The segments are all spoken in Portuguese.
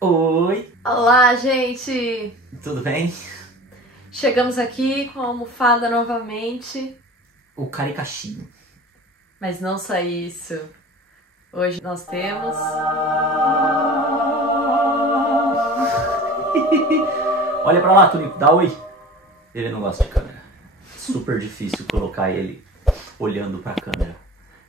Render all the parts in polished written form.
Oi, Olá, gente! tudo bem? Chegamos aqui com a almofada novamente, O Caricachinho. mas não só isso. Hoje nós temos... Olha pra lá, Tunico, dá oi. Ele não gosta de câmera. Super difícil colocar ele olhando pra câmera.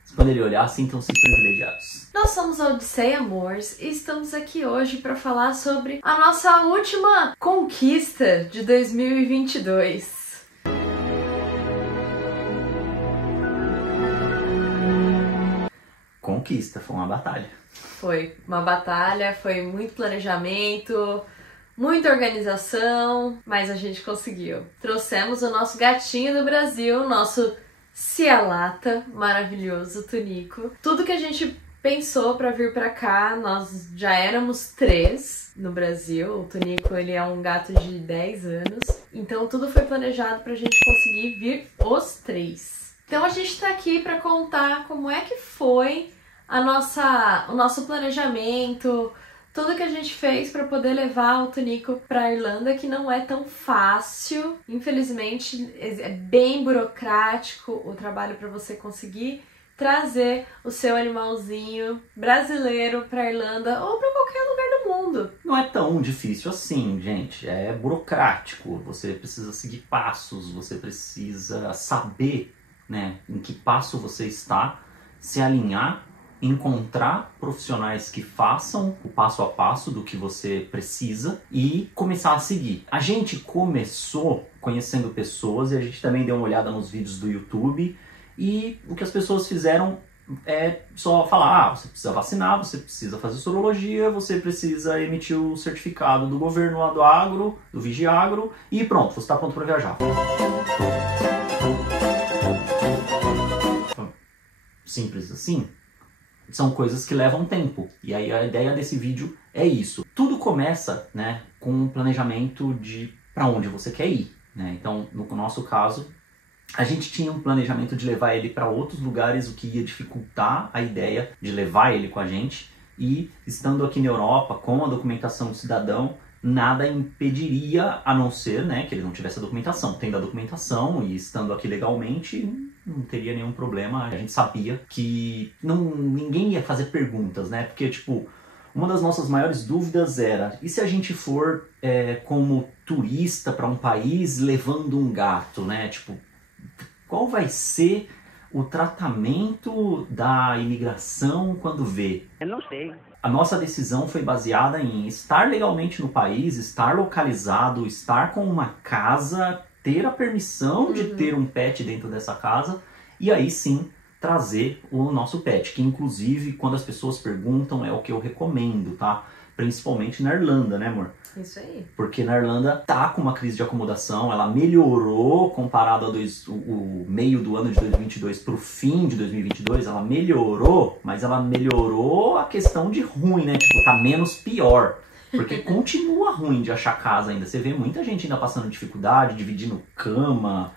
Mas quando ele olhar, sintam-se privilegiados. Nós somos a Odisseia Amores e estamos aqui hoje para falar sobre a nossa última conquista de 2022. Conquista, foi uma batalha. Foi uma batalha, foi muito planejamento, muita organização, mas a gente conseguiu. Trouxemos o nosso gatinho do Brasil, nosso Cialata maravilhoso, Tunico. Tudo que a gente pensou para vir para cá, nós já éramos 3 no Brasil. O Tunico, ele é um gato de 10 anos, então tudo foi planejado pra gente conseguir vir os 3. Então a gente tá aqui para contar como é que foi o nosso planejamento, tudo que a gente fez para poder levar o Tunico para a Irlanda, que não é tão fácil. Infelizmente, é bem burocrático o trabalho para você conseguir trazer o seu animalzinho brasileiro para a Irlanda ou para qualquer lugar do mundo. Não é tão difícil assim, gente. É burocrático. Você precisa seguir passos, você precisa saber, né, em que passo você está, se alinhar, encontrar profissionais que façam o passo a passo do que você precisa e começar a seguir. A gente começou conhecendo pessoas e a gente também deu uma olhada nos vídeos do YouTube e o que as pessoas fizeram é só falar, você precisa vacinar, você precisa fazer sorologia, você precisa emitir o certificado do governo lá do agro, do Vigiagro e pronto, você está pronto para viajar. Simples assim. São coisas que levam tempo. E aí a ideia desse vídeo é isso. Tudo começa, né, com um planejamento de para onde você quer ir, né? Então, no nosso caso, a gente tinha um planejamento de levar ele para outros lugares, o que ia dificultar a ideia de levar ele com a gente. E estando aqui na Europa, com a documentação do cidadão, nada impediria, a não ser, né, que ele não tivesse a documentação. Tendo a documentação e estando aqui legalmente, não teria nenhum problema. A gente sabia que ninguém ia fazer perguntas, né? Porque, tipo, uma das nossas maiores dúvidas era, e se a gente for como turista para um país levando um gato, né? Tipo, qual vai ser o tratamento da imigração quando vê? Eu não sei. A nossa decisão foi baseada em estar legalmente no país, estar localizado, estar com uma casa, ter a permissão de ter um pet dentro dessa casa e aí sim trazer o nosso pet, que inclusive quando as pessoas perguntam é o que eu recomendo, tá? Principalmente na Irlanda, né, amor? Isso aí. Porque na Irlanda tá com uma crise de acomodação, ela melhorou comparado ao o meio do ano de 2022 pro fim de 2022, ela melhorou, mas ela melhorou a questão de ruim, né? Tipo, tá menos pior. Porque continua ruim de achar casa ainda. Você vê muita gente ainda passando dificuldade, dividindo cama,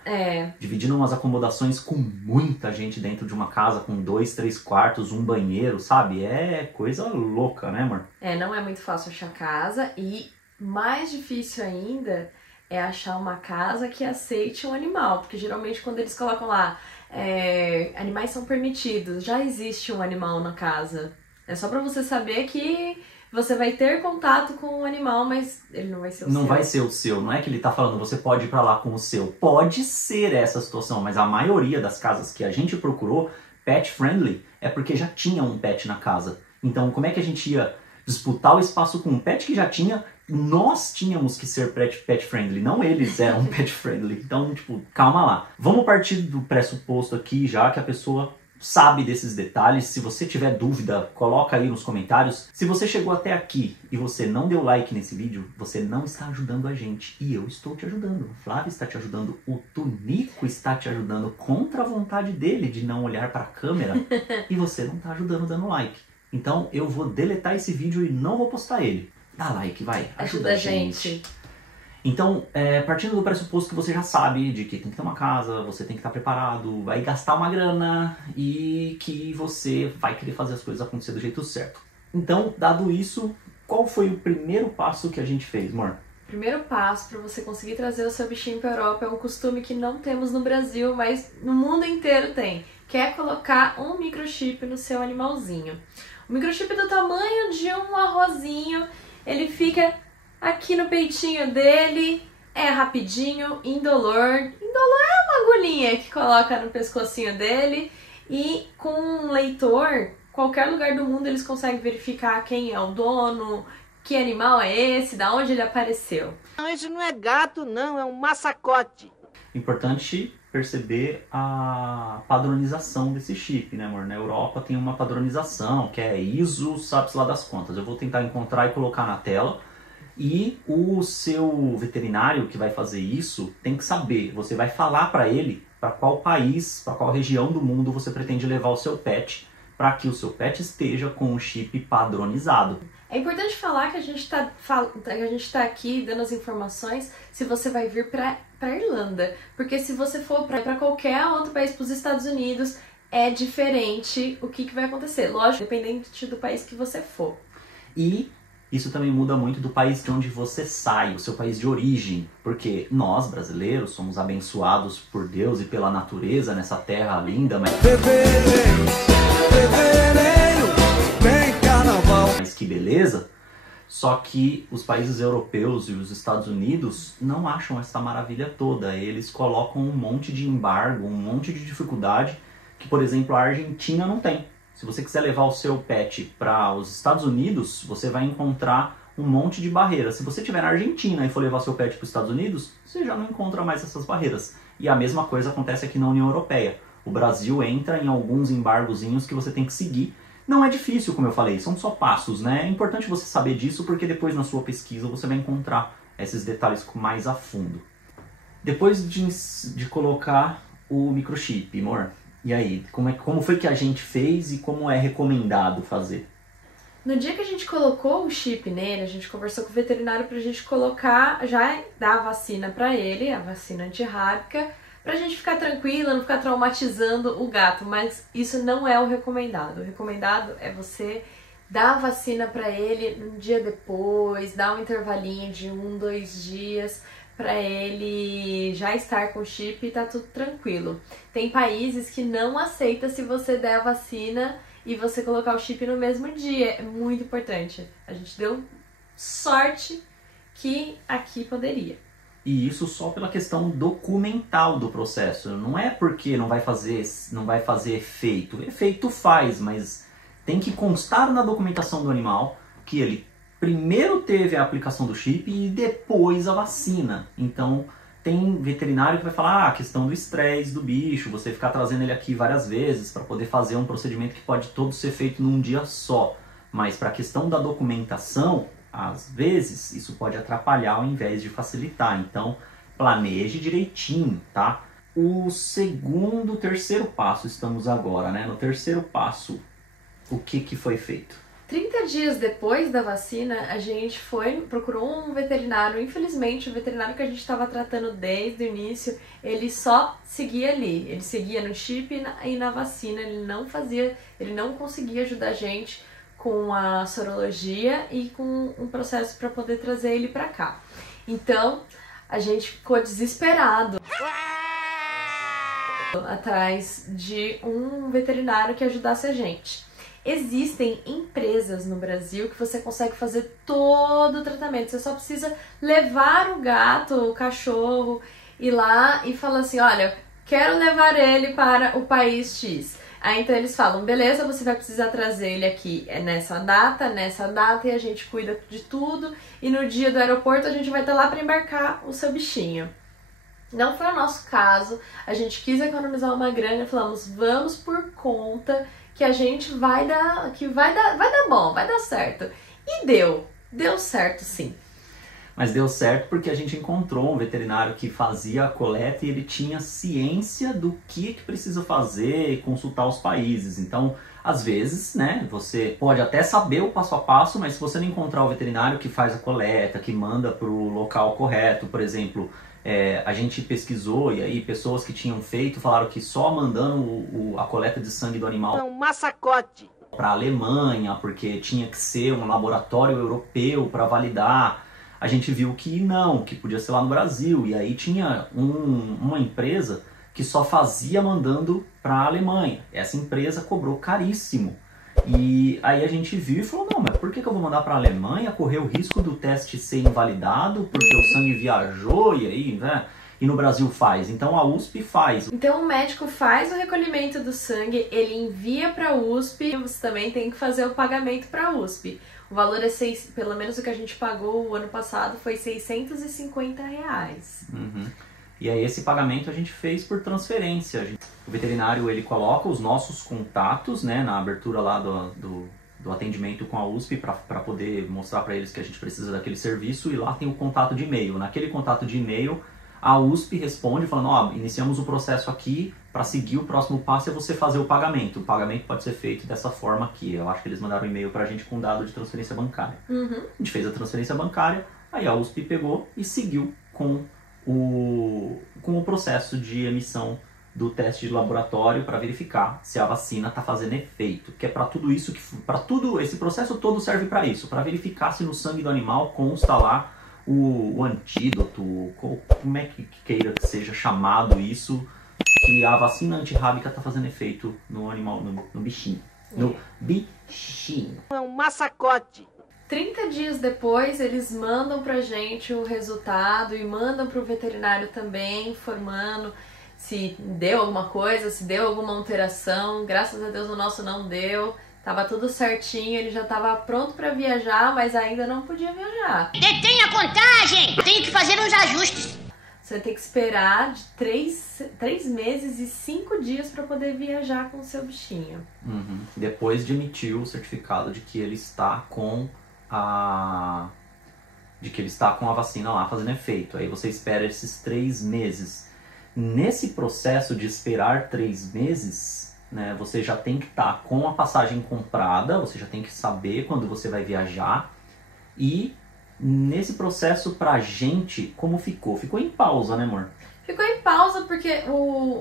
dividindo umas acomodações com muita gente dentro de uma casa com 2, 3 quartos, um banheiro, sabe? É coisa louca, né, amor? Não é muito fácil achar casa e mais difícil ainda é achar uma casa que aceite um animal, porque geralmente quando eles colocam lá animais são permitidos, já existe um animal na casa. É só pra você saber que você vai ter contato com o animal, mas ele não vai ser o seu. Não vai ser o seu, não é que ele tá falando você pode ir pra lá com o seu. Pode ser essa situação, mas a maioria das casas que a gente procurou, pet friendly, é porque já tinha um pet na casa. Então como é que a gente ia disputar o espaço com um pet que já tinha? Nós tínhamos que ser pet friendly, não eles eram pet friendly. Então, tipo, calma lá. Vamos partir do pressuposto aqui já que a pessoa sabe desses detalhes. Se você tiver dúvida, coloca aí nos comentários. Se você chegou até aqui e você não deu like nesse vídeo, você não está ajudando a gente. E eu estou te ajudando. O Flávio está te ajudando. O Tunico está te ajudando contra a vontade dele de não olhar para a câmera. E você não está ajudando dando like. Então eu vou deletar esse vídeo e não vou postar ele. Dá like, vai. Ajuda a gente. Então, partindo do pressuposto que você já sabe de que tem que ter uma casa, você tem que estar preparado, vai gastar uma grana e que você vai querer fazer as coisas acontecer do jeito certo. Então, dado isso, qual foi o primeiro passo que a gente fez, amor? Primeiro passo para você conseguir trazer o seu bichinho para a Europa é um costume que não temos no Brasil, mas no mundo inteiro tem, que é colocar um microchip no seu animalzinho. O microchip do tamanho de um arrozinho, ele fica aqui no peitinho dele, é rapidinho, indolor. Indolor é uma agulhinha que coloca no pescocinho dele e com um leitor, qualquer lugar do mundo eles conseguem verificar quem é o dono, que animal é esse, da onde ele apareceu. Não, isso não é gato não, é um massacote. Importante perceber a padronização desse chip, né, amor? Na Europa tem uma padronização, que é ISO, sabe-se lá das contas. Eu vou tentar encontrar e colocar na tela. E o seu veterinário que vai fazer isso tem que saber. Você vai falar para ele para qual país, para qual região do mundo você pretende levar o seu pet, para que o seu pet esteja com o chip padronizado. É importante falar que a gente tá aqui dando as informações se você vai vir para Irlanda, porque se você for para qualquer outro país, para os Estados Unidos, é diferente o que vai acontecer. Lógico, dependente do país que você for. E isso também muda muito do país de onde você sai, o seu país de origem, porque nós, brasileiros, somos abençoados por Deus e pela natureza nessa terra linda, mas que beleza! Só que os países europeus e os Estados Unidos não acham essa maravilha toda. Eles colocam um monte de embargo, um monte de dificuldade que, por exemplo, a Argentina não tem. Se você quiser levar o seu pet para os Estados Unidos, você vai encontrar um monte de barreiras. Se você estiver na Argentina e for levar seu pet para os Estados Unidos, você já não encontra mais essas barreiras. E a mesma coisa acontece aqui na União Europeia. O Brasil entra em alguns embargozinhos que você tem que seguir. Não é difícil, como eu falei, são só passos, né? É importante você saber disso porque depois na sua pesquisa você vai encontrar esses detalhes mais a fundo. Depois de colocar o microchip, amor, e aí, como foi que a gente fez e como é recomendado fazer? No dia que a gente colocou o chip nele, a gente conversou com o veterinário pra gente colocar, já dar a vacina pra ele, a vacina antirrábica, pra gente ficar tranquila, não ficar traumatizando o gato, mas isso não é o recomendado. O recomendado é você dar a vacina pra ele um dia depois, dar um intervalinho de 1-2 dias pra ele já estar com o chip e tá tudo tranquilo. Tem países que não aceitam se você der a vacina e você colocar o chip no mesmo dia. É muito importante. A gente deu sorte que aqui poderia. E isso só pela questão documental do processo. Não é porque não vai fazer efeito. Efeito faz, mas tem que constar na documentação do animal que ele primeiro teve a aplicação do chip e depois a vacina. Então tem veterinário que vai falar a questão do estresse do bicho, você ficar trazendo ele aqui várias vezes para poder fazer um procedimento que pode todo ser feito num dia só. Mas para a questão da documentação, às vezes, isso pode atrapalhar ao invés de facilitar. Então, planeje direitinho, tá? Terceiro passo, estamos agora, né? No terceiro passo, o que foi feito? 30 dias depois da vacina, a gente procurou um veterinário. Infelizmente, o veterinário que a gente estava tratando desde o início, ele só seguia ali. Ele seguia no chip e na vacina. Ele não conseguia ajudar a gente com a sorologia e com um processo para poder trazer ele para cá. Então, a gente ficou desesperado atrás de um veterinário que ajudasse a gente. Existem empresas no Brasil que você consegue fazer todo o tratamento. Você só precisa levar o gato, o cachorro, ir lá e falar assim, olha, quero levar ele para o país X. Aí então eles falam, beleza, você vai precisar trazer ele aqui nessa data, e a gente cuida de tudo. E no dia do aeroporto a gente vai estar lá para embarcar o seu bichinho. Não foi o nosso caso, a gente quis economizar uma grana e falamos, vamos por conta que a gente vai dar bom, vai dar certo. E deu certo sim. Mas deu certo porque a gente encontrou um veterinário que fazia a coleta e ele tinha ciência do que precisa fazer e consultar os países. Então, às vezes, né, você pode até saber o passo a passo, mas se você não encontrar o veterinário que faz a coleta, que manda para o local correto, por exemplo, a gente pesquisou e aí pessoas que tinham feito falaram que só mandando a coleta de sangue do animal é um massacote. para a Alemanha, porque tinha que ser um laboratório europeu para validar. A gente viu que não, que podia ser lá no Brasil. E aí tinha uma empresa que só fazia mandando para a Alemanha. Essa empresa cobrou caríssimo. E aí a gente viu e falou, não, mas por que eu vou mandar para a Alemanha, correr o risco do teste ser invalidado, porque o sangue viajou e aí, né? E no Brasil faz. Então a USP faz. Então o médico faz o recolhimento do sangue, ele envia para a USP, você também tem que fazer o pagamento para a USP. O valor é, pelo menos o que a gente pagou o ano passado, foi R$650. Uhum. E aí esse pagamento a gente fez por transferência. O veterinário ele coloca os nossos contatos, né, na abertura lá do atendimento com a USP para poder mostrar para eles que a gente precisa daquele serviço, e lá tem o contato de e-mail. Naquele contato de e-mail a USP responde falando, ó, iniciamos o processo aqui, para seguir o próximo passo é você fazer o pagamento. O pagamento pode ser feito dessa forma aqui. Eu acho que eles mandaram um e-mail para a gente com dado de transferência bancária. Uhum. A gente fez a transferência bancária, aí a USP pegou e seguiu com o processo de emissão do teste de laboratório para verificar se a vacina está fazendo efeito. Que é para tudo isso, esse processo todo serve para isso, para verificar se no sangue do animal consta lá o antídoto, como é que queira que seja chamado isso, que a vacina antirrábica está fazendo efeito no animal, no bichinho. No bichinho. É um massacote. 30 dias depois, eles mandam pra gente o resultado e mandam pro veterinário também, informando se deu alguma coisa, se deu alguma alteração. Graças a Deus o nosso não deu. Tava tudo certinho, ele já tava pronto para viajar, mas ainda não podia viajar. Detém a contagem! Tenho que fazer uns ajustes. Você tem que esperar de 3 meses e 5 dias para poder viajar com o seu bichinho. Uhum. Depois de emitir o certificado de que ele está com a vacina lá fazendo efeito. Aí você espera esses 3 meses. Nesse processo de esperar 3 meses, né, você já tem que estar com a passagem comprada, você já tem que saber quando você vai viajar. E nesse processo pra gente, como ficou? Ficou em pausa, né, amor? Ficou em pausa porque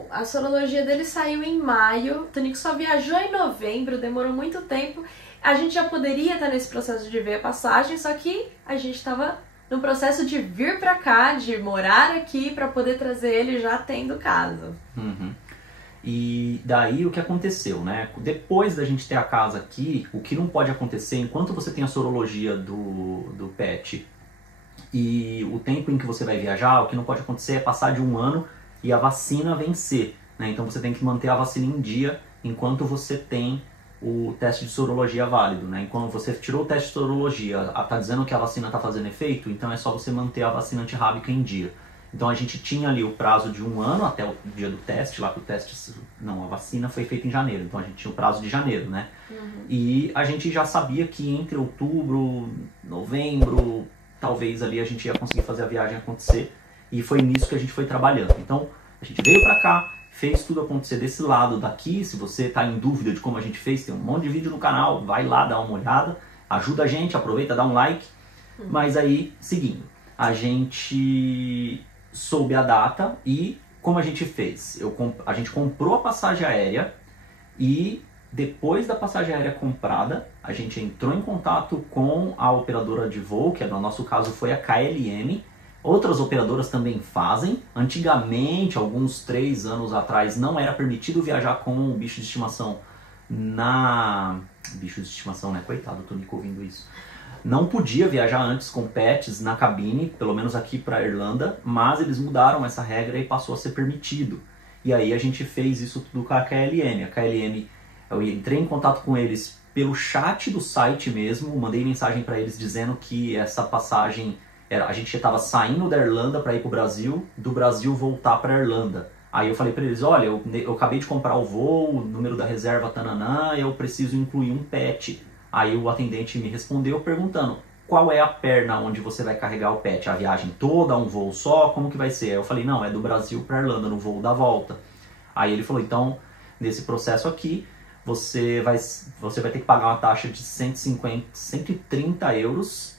a sorologia dele saiu em maio, o Tonico só viajou em novembro, demorou muito tempo. A gente já poderia estar nesse processo de ver a passagem, só que a gente estava no processo de vir pra cá, de morar aqui para poder trazer ele já tendo casa. Uhum. E daí o que aconteceu, né? Depois da gente ter a casa aqui, o que não pode acontecer enquanto você tem a sorologia do pet e o tempo em que você vai viajar, o que não pode acontecer é passar de 1 ano e a vacina vencer, né? Então você tem que manter a vacina em dia enquanto você tem o teste de sorologia válido, né? Enquanto você tirou o teste de sorologia, tá dizendo que a vacina tá fazendo efeito, então é só você manter a vacina antirrábica em dia. Então a gente tinha ali o prazo de 1 ano até o dia do teste, lá que a vacina foi feita em janeiro, então a gente tinha o prazo de janeiro, né? Uhum. E a gente já sabia que entre outubro, novembro, talvez ali a gente ia conseguir fazer a viagem acontecer, e foi nisso que a gente foi trabalhando. Então a gente veio pra cá, fez tudo acontecer desse lado daqui. Se você tá em dúvida de como a gente fez, tem um monte de vídeo no canal, vai lá dar uma olhada, ajuda a gente, aproveita, dá um like. Mas aí, seguindo, a gente soube a data e como a gente fez? A gente comprou a passagem aérea e depois da passagem aérea comprada, a gente entrou em contato com a operadora de voo, que no nosso caso foi a KLM. Outras operadoras também fazem. Antigamente, alguns 3 anos atrás, não era permitido viajar com o bicho de estimação Bicho de estimação, né? Coitado, eu tô me ouvindo isso. Não podia viajar antes com pets na cabine, pelo menos aqui para a Irlanda, mas eles mudaram essa regra e passou a ser permitido. E aí a gente fez isso tudo com a KLM. A KLM, eu entrei em contato com eles pelo chat do site mesmo, mandei mensagem para eles dizendo que essa passagem... A gente estava saindo da Irlanda para ir para o Brasil, do Brasil voltar para a Irlanda. Aí eu falei para eles, olha, eu acabei de comprar o voo, o número da reserva, tananã, eu preciso incluir um pet. Aí o atendente me respondeu perguntando, qual é a perna onde você vai carregar o pet? A viagem toda, um voo só, como que vai ser? Aí eu falei, não, é do Brasil para a Irlanda, no voo da volta. Aí ele falou, então, nesse processo aqui, você vai ter que pagar uma taxa de 130 euros,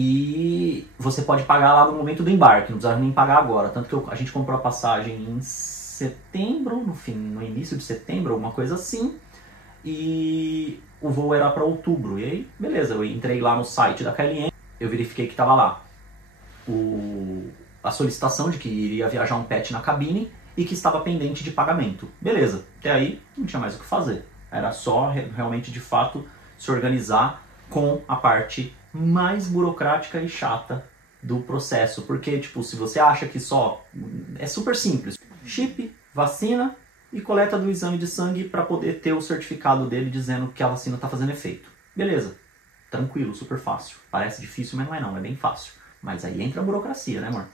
e você pode pagar lá no momento do embarque, não precisa nem pagar agora. Tanto que a gente comprou a passagem em setembro, no início de setembro, alguma coisa assim. E o voo era para outubro. E aí, beleza, eu entrei lá no site da KLM, eu verifiquei que estava lá a solicitação de que iria viajar um pet na cabine e que estava pendente de pagamento. Beleza, até aí não tinha mais o que fazer. Era só realmente, de fato, se organizar com a parte mais burocrática e chata do processo. Porque, tipo, se você acha que só... É super simples. Chip, vacina e coleta do exame de sangue para poder ter o certificado dele dizendo que a vacina está fazendo efeito. Beleza, tranquilo, super fácil. Parece difícil, mas não é não, é bem fácil. Mas aí entra a burocracia, né, amor?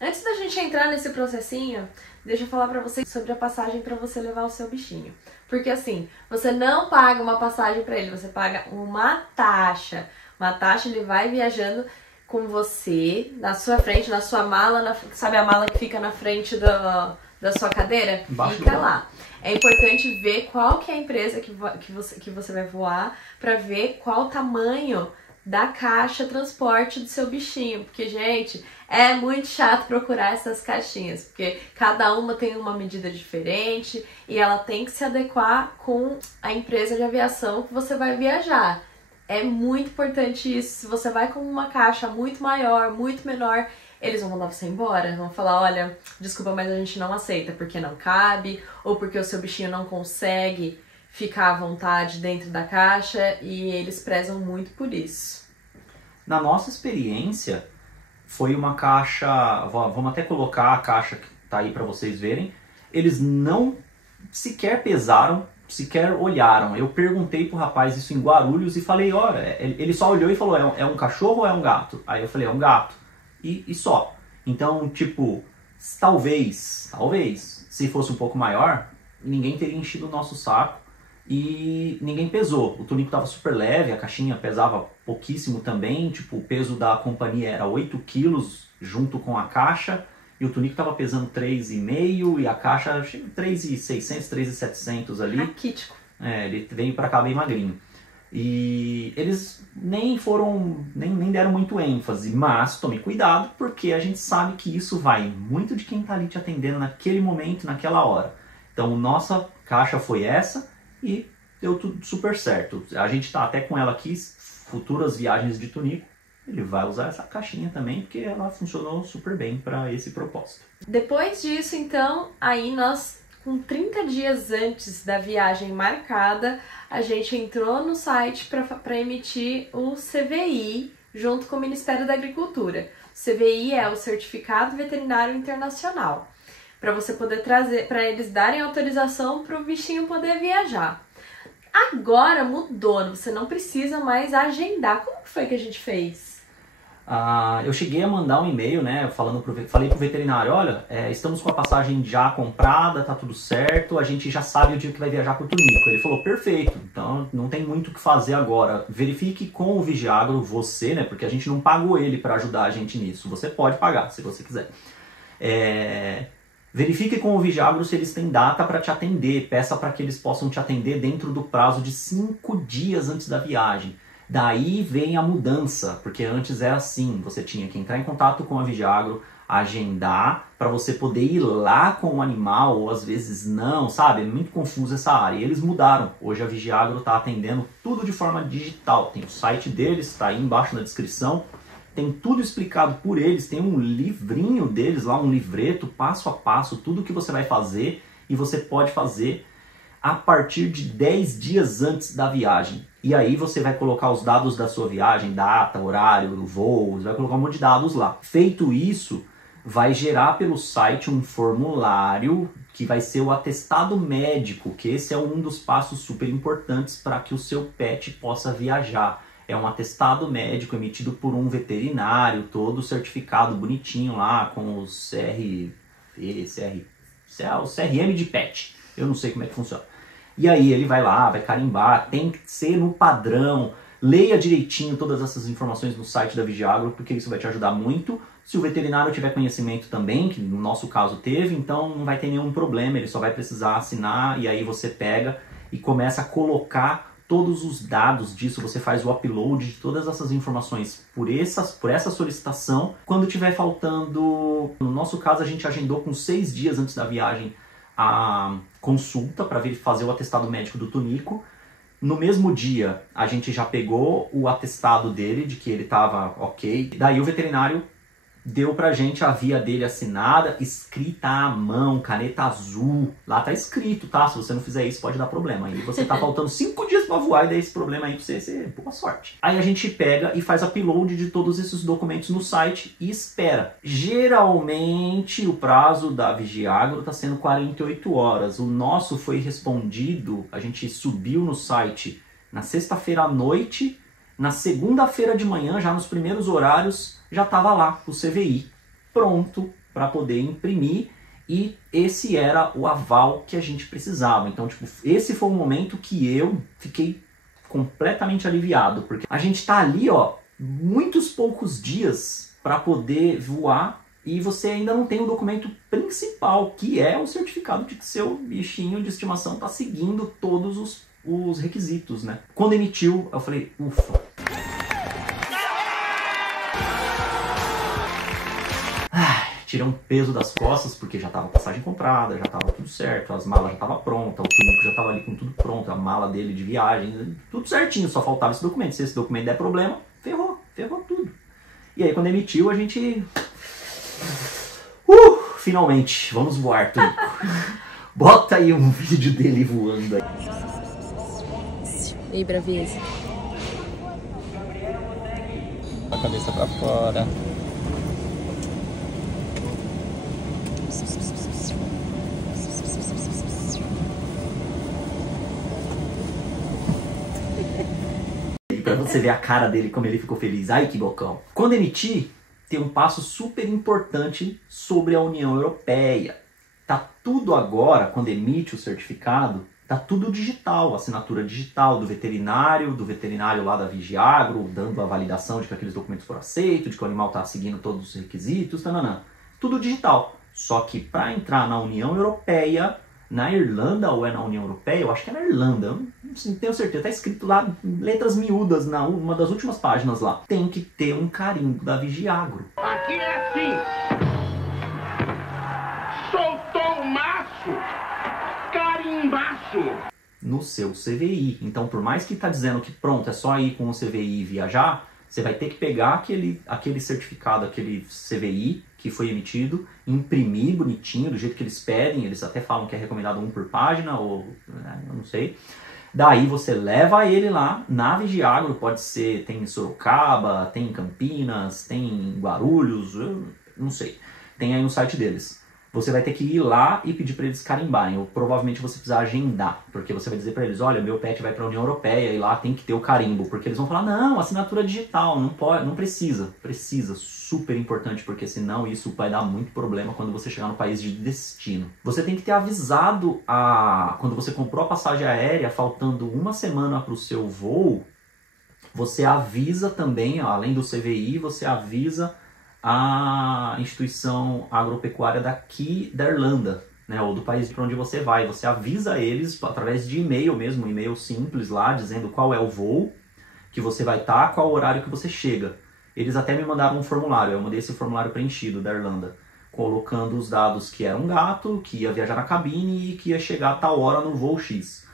Antes da gente entrar nesse processinho, deixa eu falar pra vocês sobre a passagem pra você levar o seu bichinho. Porque assim, você não paga uma passagem pra ele, você paga uma taxa. Uma taxa, ele vai viajando com você, na sua frente, na sua mala, sabe a mala que fica na frente da sua cadeira? Embaixo fica lá. É importante ver qual que é a empresa que você vai voar, pra ver qual o tamanho da caixa transporte do seu bichinho, porque, gente, é muito chato procurar essas caixinhas, porque cada uma tem uma medida diferente e ela tem que se adequar com a empresa de aviação que você vai viajar. É muito importante isso. Se você vai com uma caixa muito maior, muito menor, eles vão mandar você embora, vão falar, olha, desculpa, mas a gente não aceita porque não cabe, ou porque o seu bichinho não consegue ficar à vontade dentro da caixa, e eles prezam muito por isso. Na nossa experiência, foi uma caixa... Vamos até colocar a caixa que tá aí para vocês verem. Eles não sequer pesaram, sequer olharam. Eu perguntei pro rapaz isso em Guarulhos e falei, olha, ele só olhou e falou, é um cachorro ou é um gato? Aí eu falei, é um gato. E só. Então, tipo, talvez, se fosse um pouco maior, ninguém teria enchido o nosso saco. E ninguém pesou. O Tunico estava super leve, a caixinha pesava pouquíssimo também. Tipo, o peso da companhia era 8 quilos junto com a caixa. E o Tunico estava pesando 3,5 e a caixa 3,600, 3,700 ali. Raquítico. Ele veio para cá bem magrinho. E eles nem deram muito ênfase, mas tome cuidado, porque a gente sabe que isso vai muito de quem está ali te atendendo naquele momento, naquela hora. Então, nossa caixa foi essa. E deu tudo super certo. A gente tá até com ela aqui, futuras viagens de Tunico, ele vai usar essa caixinha também, porque ela funcionou super bem para esse propósito. Depois disso, então, aí nós, com 30 dias antes da viagem marcada, a gente entrou no site para emitir o CVI, junto com o Ministério da Agricultura. O CVI é o Certificado Veterinário Internacional, para você poder trazer, para eles darem autorização para o bichinho poder viajar. Agora mudou, você não precisa mais agendar. Como que foi que a gente fez? Eu cheguei a mandar um e-mail, né, falei pro veterinário, olha, estamos com a passagem já comprada, tá tudo certo, a gente já sabe o dia que vai viajar pro Tunico. Ele falou, perfeito, então não tem muito o que fazer agora. Verifique com o Vigiagro, você, né, porque a gente não pagou ele para ajudar a gente nisso. Você pode pagar, se você quiser. Verifique com o Vigiagro se eles têm data para te atender. Peça para que eles possam te atender dentro do prazo de 5 dias antes da viagem. Daí vem a mudança, porque antes era assim, você tinha que entrar em contato com a Vigiagro, agendar para você poder ir lá com o animal, ou às vezes não, sabe? É muito confuso essa área. E eles mudaram. Hoje a Vigiagro está atendendo tudo de forma digital. Tem o site deles, está aí embaixo na descrição. Tem tudo explicado por eles, tem um livrinho deles lá, um livreto, passo a passo, tudo que você vai fazer, e você pode fazer a partir de 10 dias antes da viagem. E aí você vai colocar os dados da sua viagem, data, horário, voo, você vai colocar um monte de dados lá. Feito isso, vai gerar pelo site um formulário que vai ser o atestado médico, que esse é um dos passos super importantes para que o seu pet possa viajar. É um atestado médico emitido por um veterinário, todo certificado, bonitinho lá, com o CRM de pet. Eu não sei como é que funciona. E aí ele vai lá, vai carimbar, tem que ser no padrão. Leia direitinho todas essas informações no site da Vigiagro, porque isso vai te ajudar muito. Se o veterinário tiver conhecimento também, que no nosso caso teve, então não vai ter nenhum problema, ele só vai precisar assinar, e aí você pega e começa a colocar todos os dados disso, você faz o upload de todas essas informações por essa solicitação. Quando tiver faltando, no nosso caso a gente agendou com 6 dias antes da viagem a consulta para fazer o atestado médico do Tunico. No mesmo dia, a gente já pegou o atestado dele de que ele estava ok. Daí o veterinário deu pra gente a via dele assinada, escrita à mão, caneta azul. Lá tá escrito, tá? Se você não fizer isso, pode dar problema. Aí você tá faltando 5 dias pra voar e daí esse problema aí pra você, boa sorte. Aí a gente pega e faz upload de todos esses documentos no site e espera. Geralmente o prazo da Vigiagro tá sendo 48 horas. O nosso foi respondido, a gente subiu no site na sexta-feira à noite. Na segunda-feira de manhã, já nos primeiros horários, já estava lá o CVI pronto para poder imprimir e esse era o aval que a gente precisava. Então, tipo, esse foi o momento que eu fiquei completamente aliviado, porque a gente tá ali, ó, muitos poucos dias para poder voar e você ainda não tem o documento principal, que é o certificado de que seu bichinho de estimação está seguindo todos os requisitos, né? Quando emitiu, eu falei, ufa. Tirei um peso das costas, porque já estava a passagem comprada, já estava tudo certo, as malas já estavam prontas, o túnico já estava ali com tudo pronto, a mala dele de viagem, tudo certinho, só faltava esse documento. Se esse documento der problema, ferrou tudo. E aí quando emitiu, a gente... finalmente, vamos voar, túnico. Bota aí um vídeo dele voando aí. Ei, braveza. A cabeça pra fora. Pra você ver a cara dele, como ele ficou feliz. Ai, que bocão. Quando emitir, tem um passo super importante sobre a União Europeia. Tá tudo agora, quando emite o certificado, tá tudo digital, assinatura digital do veterinário lá da Vigiagro, dando a validação de que aqueles documentos foram aceitos, de que o animal tá seguindo todos os requisitos, tudo digital. Só que para entrar na União Europeia, na Irlanda ou é na União Europeia, eu acho que é na Irlanda, eu não tenho certeza, tá escrito lá, letras miúdas, na uma das últimas páginas lá. Tem que ter um carimbo da Vigiagro. Aqui é assim. Soltou o maço, carimbaço. No seu CVI. Então, por mais que tá dizendo que pronto, é só ir com o CVI e viajar, você vai ter que pegar aquele certificado, aquele CVI que foi emitido, imprimir bonitinho, do jeito que eles pedem, eles até falam que é recomendado 1 por página, ou eu não sei. Daí você leva ele lá na Vigiagro, pode ser, tem em Sorocaba, tem em Campinas, tem em Guarulhos, eu não sei. Tem aí no site deles. Você vai ter que ir lá e pedir para eles carimbarem, ou provavelmente você precisa agendar, porque você vai dizer para eles, olha, meu pet vai para a União Europeia e lá tem que ter o carimbo, porque eles vão falar, não, assinatura digital, não pode, não precisa, super importante, porque senão isso vai dar muito problema quando você chegar no país de destino. Você tem que ter avisado, quando você comprou a passagem aérea, faltando 1 semana para o seu voo, você avisa também, além do CVI, você avisa a instituição agropecuária daqui da Irlanda, né, ou do país para onde você vai. Você avisa eles através de e-mail mesmo, um e-mail simples lá, dizendo qual é o voo que você vai estar, qual o horário que você chega. Eles até me mandaram um formulário, eu mandei esse formulário preenchido da Irlanda, colocando os dados que era um gato, que ia viajar na cabine e que ia chegar a tal hora no voo X.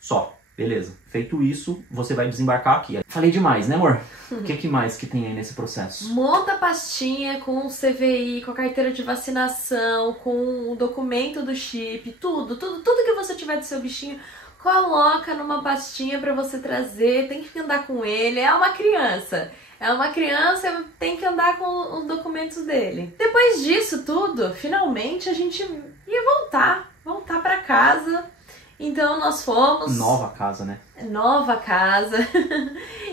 Só. Beleza, feito isso, você vai desembarcar aqui. Falei demais, né, amor? O que mais que tem aí nesse processo? Monta a pastinha com o CVI, com a carteira de vacinação, com o documento do chip, tudo que você tiver do seu bichinho, coloca numa pastinha pra você trazer, tem que andar com ele, é uma criança, tem que andar com os documentos dele. Depois disso tudo, finalmente a gente ia voltar pra casa. Então nós fomos... Nova casa, né? Nova casa.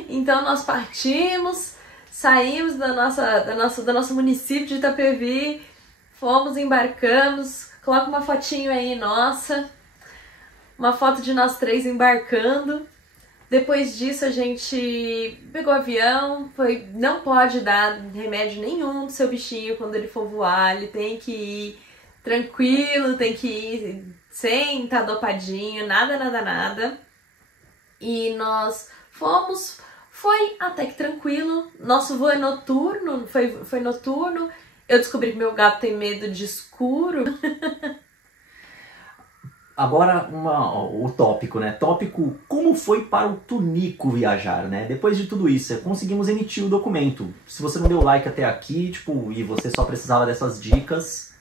Então nós partimos, saímos do nosso município de Itapevi, fomos, embarcamos. Coloca uma fotinho aí nossa, uma foto de nós 3 embarcando. Depois disso a gente pegou o avião, não pode dar remédio nenhum do seu bichinho quando ele for voar, ele tem que ir tranquilo, tem que ir sem estar dopadinho, nada. E nós fomos, foi até que tranquilo. Nosso voo é noturno, foi noturno. Eu descobri que meu gato tem medo de escuro. Agora o tópico, né? Tópico, como foi para o Tunico viajar, né? Depois de tudo isso, conseguimos emitir o documento. Se você não deu like até aqui, tipo, e você só precisava dessas dicas,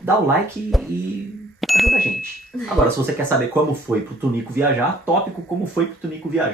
dá o like e ajuda a gente. Agora, se você quer saber como foi pro Tunico viajar, tópico, como foi pro Tunico viajar.